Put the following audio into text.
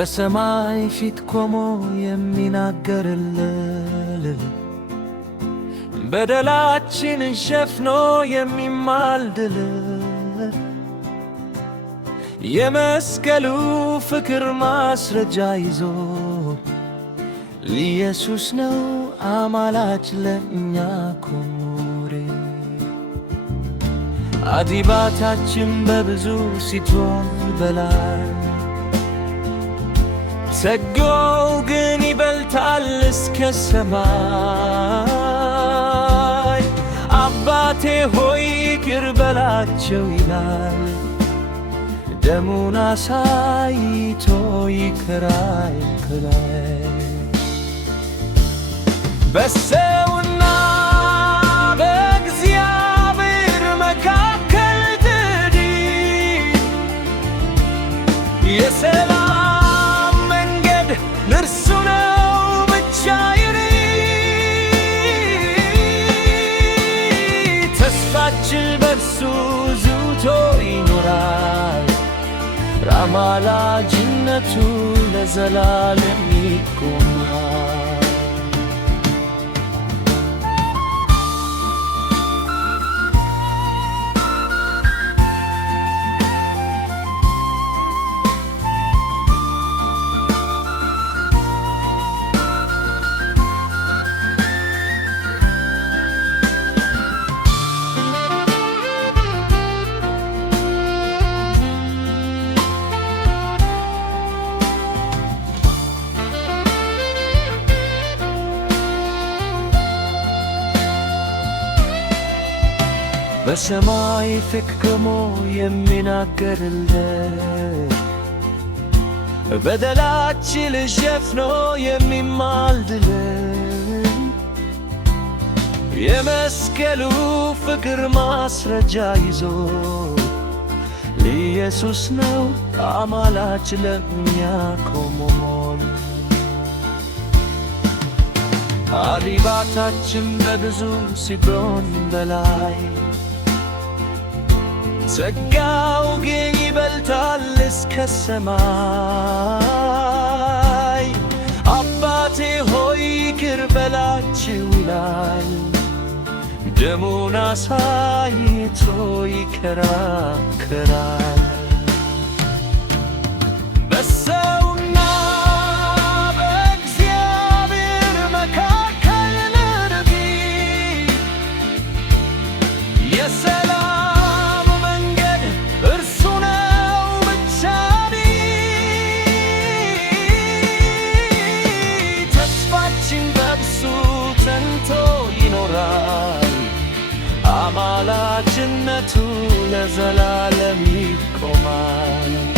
በሰማይ ፊት ቆሞ የሚናገርልን በደላችንን ሸፍኖ የሚማልድልን የመስቀሉ ፍቅር ማስረጃ ይዞ ኢየሱስ ነው አማላች ለእኛ ኮሞሬ። አዲባታችን በብዙ ሲቶን በላይ ጸጋው ግን ይበልጣል እስከ ሰማይ። አባቴ ሆይ ይቅር በላቸው ይላል ደሙን አሳይቶ ይከራይ ከላይ በሰውና በእግዚአብሔር መካከል ድልድይ የሰላም መንገድ እርሱ ነው ብቻዬን። ተስፋችን በእርሱ ዝቶ ይኖራል አማላጅነቱ ለዘላለም ይቆማል። በሰማይ ፊት ቆሞ የሚናገርልን በደላችንን ሸፍኖ የሚማልድልን የመስቀሉ ፍቅር ማስረጃ ይዞ ኢየሱስ ነው አማላች ለእኛ ቆሞል። አዲባታችን በብዙ ሲሆን በላይ ጸጋው ግን ይበልጣል እስከ ሰማይ። አባቴ ሆይ ይቅር በላቸው ይላል ደሙን አሳይቶ ይከራከራል በሰውና በእግዚአብሔር መካከል ድልድይ የሰላም መንገድ እርሱ ነው ብቻዬን። ተስፋችን በእርሱ ጸንቶ ይኖራል አማላጅነቱ ለዘላለም ይቆማል።